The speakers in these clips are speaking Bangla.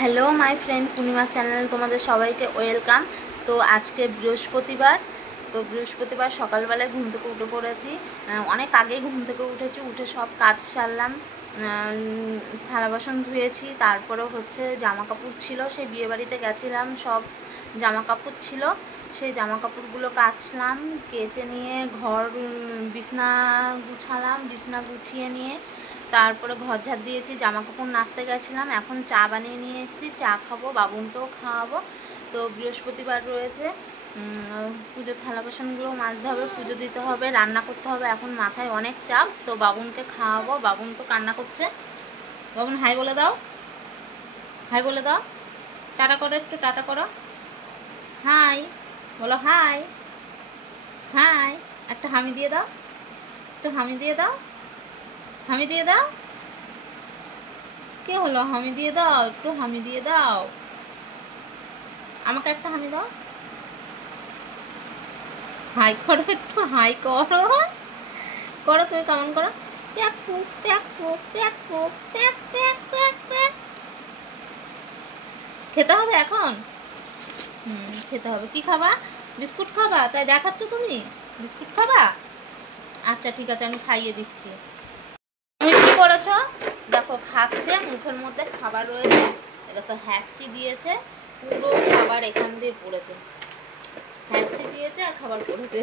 Hello my friend Purnima channel তোমাদের সবাইকে ওয়েলকাম। তো আজকে বৃহস্পতিবার, তো বৃহস্পতিবার সকালবেলায় ঘুম থেকে উঠে পড়েছি। অনেক আগেই ঘুম থেকে উঠেছি, উঠে সব কাজ সারলাম, থালা বাসন ধুয়েছি, তারপরে হচ্ছে জামা কাপড় ছিল, সেই বিয়েবাড়িতে গেছিলাম, সব জামা কাপড় ছিল, সেই জামা কাপড়গুলো কাচলাম, কেচে নিয়ে ঘর বিছনা গুছালাম, বিছনা গুছিয়ে নিয়ে তারপরে ঘর ঝাড় দিয়েছি, জামা কাপড় নাড়তে গেছিলাম, এখন চা বানিয়ে নিয়ে এসেছি, চা খাবো, বাবুনকেও খাওয়াবো। তো বৃহস্পতিবার রয়েছে, পুজোর থালা বাসনগুলো মাজতে হবে, পুজো দিতে হবে, রান্না করতে হবে, এখন মাথায় অনেক চাপ। তো বাবুনকে খাওয়াবো, বাবুন তো কান্না করছে। বাবুন হাই বলে দাও, হাই বলে দাও, টাটা করো, একটু টাটা করো, হাই বলো, হাই হাই, একটা হামি দিয়ে দাও, একটু হামি দিয়ে দাও, হামি দিয়ে দাও, কে হলো, হামি দিয়ে দাও, একটু হামি দিয়ে দাও, আমাকে একটা হামি দাও, হাই করো, একটু হাই করো, করো, তুমি কেমন করো, প্যাকু প্যাকু প্যাকু প্যাক প্যাক প্যাক প্যাক। খেতে হবে এখন, খেতে হবে। কি খাবা? বিস্কুট খাবা? তাই দেখাচ্ছ তুমি, বিস্কুট খাবা? আচ্ছা ঠিক আছে, আমি খাইয়ে দিচ্ছি। তুমি কি করেছো দেখো, খাচ্ছে, মুখের মধ্যে খাবার রয়েছে, এটা তো হ্যাচি দিয়েছে, পুরো খাবার এখান দিয়ে পড়েছে, হ্যাচি দিয়েছে আর খাবার পড়েছে,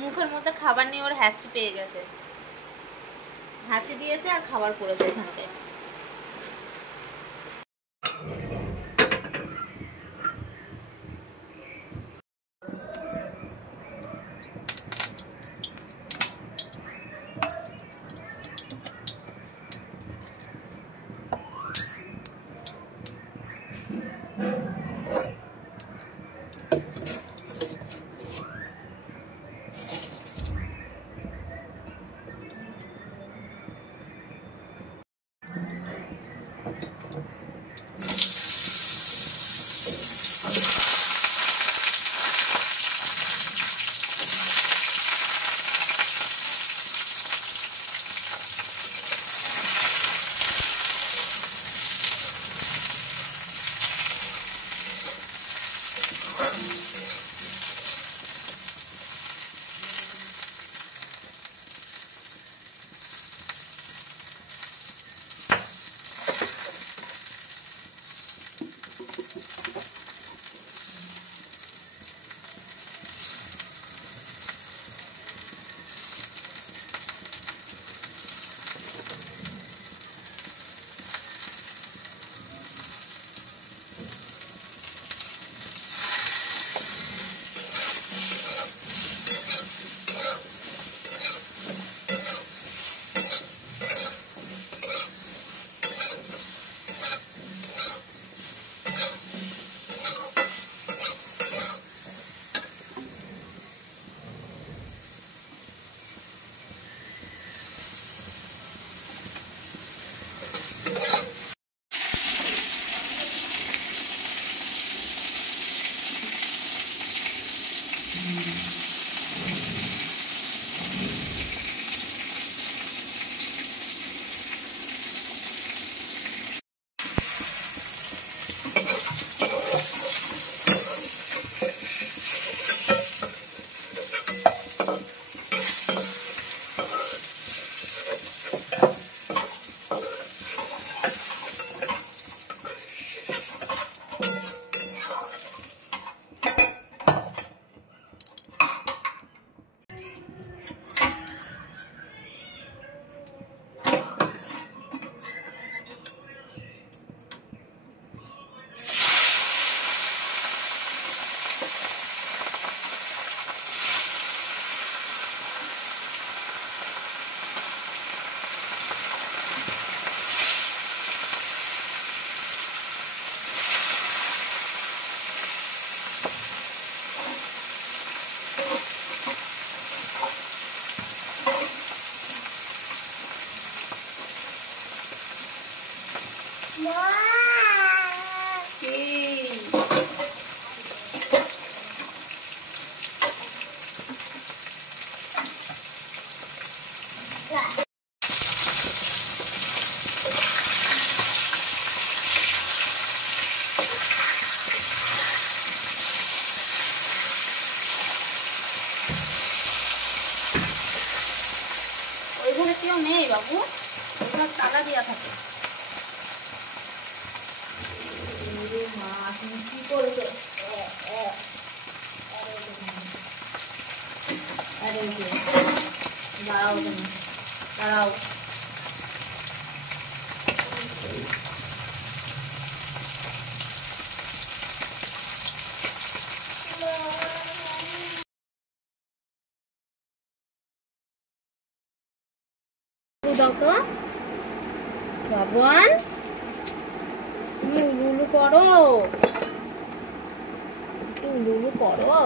মুখের মধ্যে খাবার নিয়ে ওর হ্যাচি পেয়ে গেছে, হাঁচি দিয়েছে আর খাবার পড়েছে এখানটায়। নেই বাবু, এগুলো তালা দেওয়া থাকে। কি করেছে? দাঁড়াও দাঁড়াও। দাও তো বাবুয়ান, তুমি উলুলু করো, একটু উলুলু করো।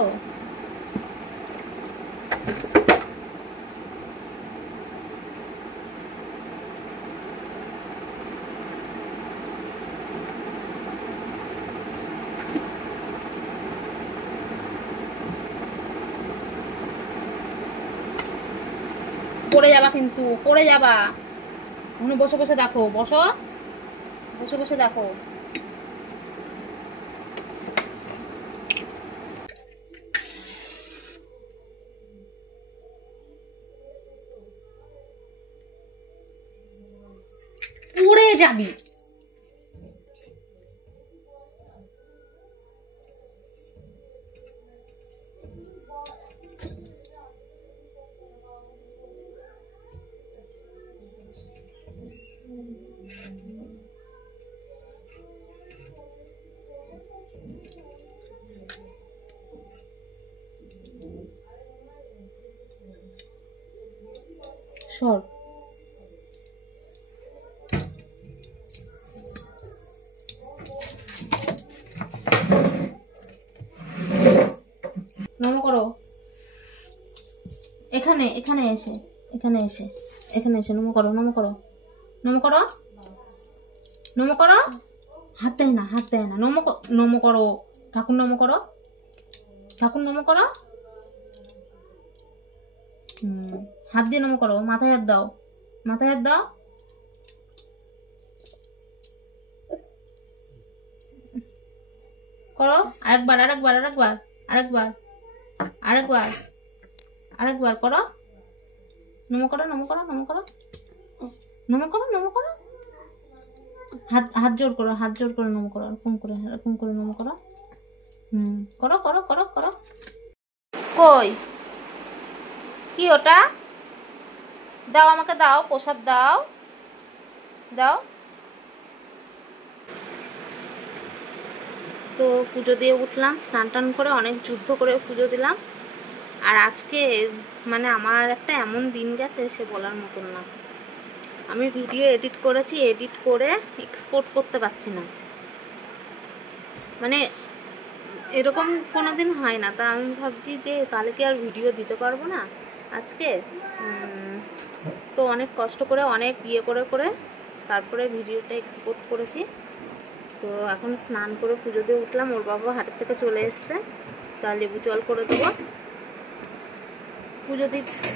পড়ে যাবা কিন্তু, পড়ে যাবা। ওখানে বসে বসে দেখো, বসো, বসে বসে দেখো। পড়ে যাবি। সর। নম করো। এখানে এখানে এসে, এখানে এসে, এখানে এসে নম করো, নম করো, নম করো, নম করো। হাত দেয় না, হাত দেয় না। নম করো, ঠাকুর নম করো, ঠাকুর নম করো। হাত দিয়ে নম করো, মাথায় হাত দাও, মাথায় হাত দাও। করো আরেকবার, আরেকবার, আরেকবার, আরেকবার, আরেকবার, আরেকবার করো। নম করো, নম করো, নম করো, নম করো, নম করো। হাত হাত জোর করো, হাত জোর করে নম করো, এরকম করে, এরকম করে নম করো। করো করো করো করো। কই কি ওটা? দাও আমাকে, দাও প্রসাদ, দাও দাও। তো পুজো দিয়ে উঠলাম, স্নান টান করে অনেক যুদ্ধ করে পুজো দিলাম। আর আজকে মানে আমার একটা এমন দিন গেছে সে বলার মতন না। আমি ভিডিও এডিট করেছি, এডিট করে এক্সপোর্ট করতে পারছি না, মানে এরকম কোনো দিন হয় না। তা আমি ভাবছি যে তাহলে কি আর ভিডিও দিতে পারবো না আজকে। তো অনেক কষ্ট করে, অনেক ইয়ে করে করে তারপরে ভিডিওটা এক্সপোর্ট করেছি। তো এখন স্নান করে পুজো দিয়ে উঠলাম, ওর বাবা হাটের থেকে চলে এসছে, তা লেবু জল করে দেবো। পুজো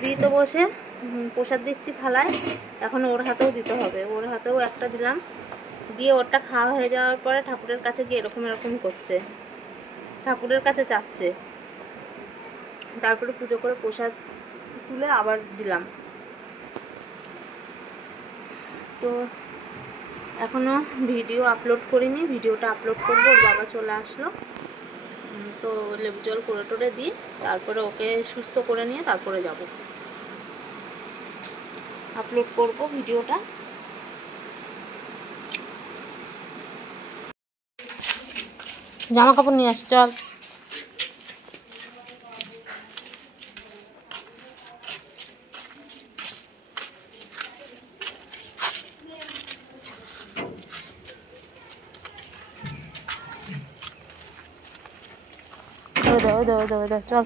দিতে বসে প্রসাদ দিচ্ছি থালায়, এখন ওর হাতেও দিতে হবে, ওর হাতেও একটা দিলাম। দিয়ে ওরটা খাওয়া হয়ে যাওয়ার পরে ঠাকুরের কাছে গিয়ে এরকম এরকম করছে, ঠাকুরের কাছে চাচ্ছে। তারপরে পুজো করে প্রসাদ তুলে আবার দিলাম। তো এখনও ভিডিও আপলোড করিনি, ভিডিওটা আপলোড করবো। ওর বাবা চলে আসলো, তো লেবু জল করে টোরে দিই, তারপরে ওকে সুস্থ করে নিয়ে তারপরে যাব, আপলোড করব ভিডিওটা। জামা কাপড় নিয়ে আস, চল। দাও দাও দাও দাও, চল।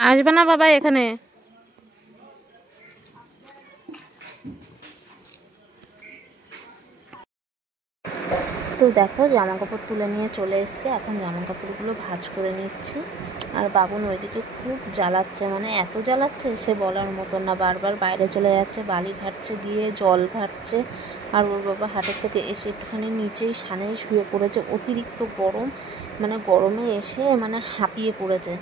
আসবে না বাবা এখানে? তো দেখো জামা কাপড় তুলে নিয়ে চলে এসছে, এখন জামা কাপড়গুলো ভাঁজ করে নিচ্ছি। আর বাবুন ওইদিকে খুব জ্বালাচ্ছে, মানে এত জ্বালাচ্ছে সে বলার মতন না। বারবার বাইরে চলে যাচ্ছে, বালি ঘাটছে, গিয়ে জল ঘাটছে। আর ওর বাবা হাটের থেকে এসে একটুখানি নিচেই সানেই শুয়ে পড়েছে, অতিরিক্ত গরম, মানে গরমে এসে মানে হাঁপিয়ে পড়েছে।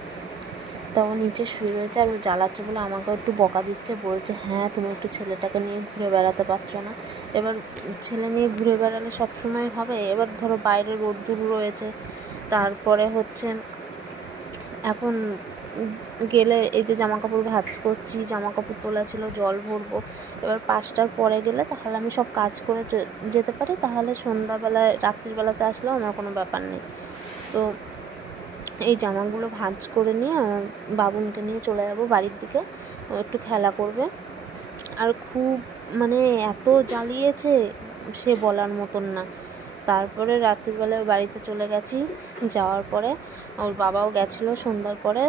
তাও নিচে শুয়ে রয়েছে আর ও জ্বালাচ্ছে বলে আমাকেও একটু বকা দিচ্ছে, বলছে হ্যাঁ তুমি একটু ছেলেটাকে নিয়ে ঘুরে বেড়াতে পারছো না। এবার ছেলে নিয়ে ঘুরে বেড়ালে সবসময় হবে? এবার ধরো বাইরে রোদ্দুর রয়েছে, তারপরে হচ্ছে এখন গেলে এই যে জামা কাপড় ভাঁজ করছি, জামা কাপড় তোলা ছিল, জল ভরবো। এবার 5টার পরে গেলে তাহলে আমি সব কাজ করে যেতে পারি, তাহলে সন্ধ্যাবেলায় রাত্রিবেলাতে আসলেও আমার কোনো ব্যাপার নেই। তো এই জামাগুলো ভাঁজ করে নিয়ে বাবুনকে নিয়ে চলে যাবো বাড়ির দিকে, ও একটু খেলা করবে। আর খুব মানে এত জ্বালিয়েছে সে বলার মতন না। তারপরে রাত্রিবেলায় বাড়িতে চলে গেছি, যাওয়ার পরে ওর বাবাও গেছিলো সন্ধ্যার পরে,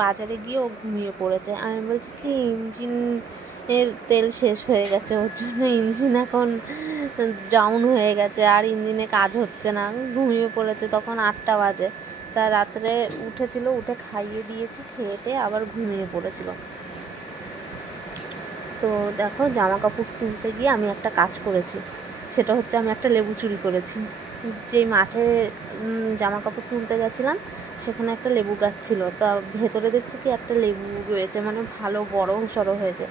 বাজারে গিয়ে ও ঘুমিয়ে পড়েছে। আমি বলছি কি ইঞ্জিনের তেল শেষ হয়ে গেছে, ওর জন্য ইঞ্জিন এখন ডাউন হয়ে গেছে আর ইঞ্জিনে কাজ হচ্ছে না, ঘুমিয়ে পড়েছে। তখন 8টা বাজে, তা রাত্রে উঠেছিল, উঠে খাইয়ে দিয়েছি, খেয়েতে আবার ঘুমিয়ে পড়েছিল। তো দেখো জামা কাপড় তুলতে গিয়ে আমি একটা কাজ করেছি, সেটা হচ্ছে আমি একটা লেবু চুরি করেছি। যেই মাঠে জামা কাপড় তুলতে গেছিলাম সেখানে একটা লেবু গাছ ছিল, তা ভেতরে দেখছি কি একটা লেবু রয়েছে, মানে ভালো বড় সড়ো হয়েছে।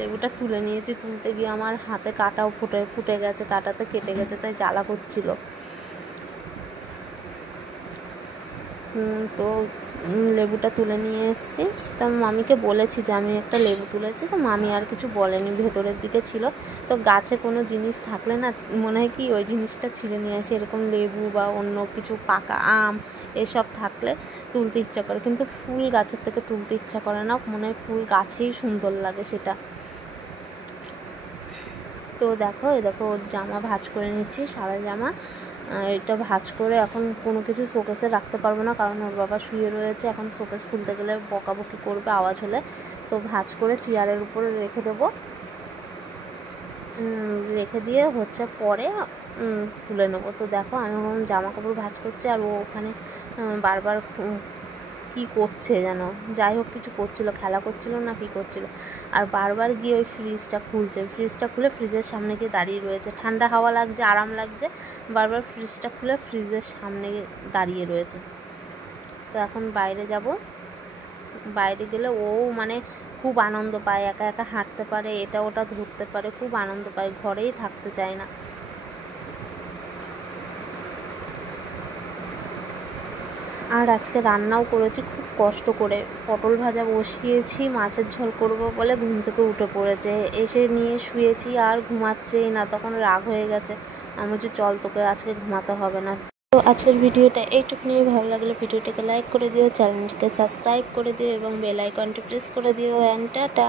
লেবুটা তুলে নিয়েছি, তুলতে গিয়ে আমার হাতে কাটাও ফুটে গেছে, কাটাতে কেটে গেছে, তাই জ্বালা করছিল। তো লেবুটা তুলে নিয়ে এসেছি, তা মামিকে বলেছি যে আমি একটা লেবু তুলেছি, তো মামি আর কিছু বলেনি, ভেতরের দিকে ছিল। তো গাছে কোনো জিনিস থাকলে না মনে হয় কি ওই জিনিসটা ছিঁড়ে নিয়ে আসি, এরকম লেবু বা অন্য কিছু পাকা আম এসব থাকলে তুলতে ইচ্ছা করে, কিন্তু ফুল গাছের থেকে তুলতে ইচ্ছা করে না, মনে হয় ফুল গাছেই সুন্দর লাগে সেটা। তো দেখো জামা ভাঁজ করে নিচ্ছি, সাদা জামা। এটা ভাঁজ করে এখন কোনো কিছু শোকেসে রাখতে পারবো না, কারণ ওর বাবা শুয়ে রয়েছে, এখন শোকেস খুলতে গেলে বকাবকি করবে আওয়াজ হলে। তো ভাঁজ করে চেয়ারের উপরে রেখে দেবো, রেখে দিয়ে হচ্ছে পরে তুলে নেবো। তো দেখো আমি এখন জামা কাপড় ভাঁজ করছি, আর ও ওখানে বারবার কি করছে যেন, যাই হোক কিছু করছিল, খেলা করছিল না কি করছিল, আর বারবার গিয়ে ওই ফ্রিজটা খুলে ফ্রিজের সামনে গিয়ে দাঁড়িয়ে রয়েছে। ঠান্ডা হাওয়া লাগছে, আরাম লাগছে, বারবার ফ্রিজটা খুলে ফ্রিজের সামনে দাঁড়িয়ে রয়েছে। তো এখন বাইরে যাব, বাইরে গেলে ও মানে খুব আনন্দ পায়, একা একা হাঁটতে পারে, এটা ওটা ধরতে পারে, খুব আনন্দ পায়, ঘরেই থাকতে চায় না। আর আজকে রান্নাও করেছি খুব কষ্ট করে, পটল ভাজা বসিয়েছি, মাছের ঝোল করব বলে ঘুম থেকে উঠে পড়েছে, এসে নিয়ে শুয়েছি আর ঘুমাচ্ছেই না। তখন রাগ হয়ে গেছে, আমি বলছি চল তোকে আজকে ঘুমাতে হবে না। তো আজকের ভিডিওটা এইটুকু নিয়ে, ভালো লাগলে ভিডিওটাকে লাইক করে দিও, চ্যানেলটিকে সাবস্ক্রাইব করে দিও এবং বেল আইকনটি প্রেস করে দিও। And tata.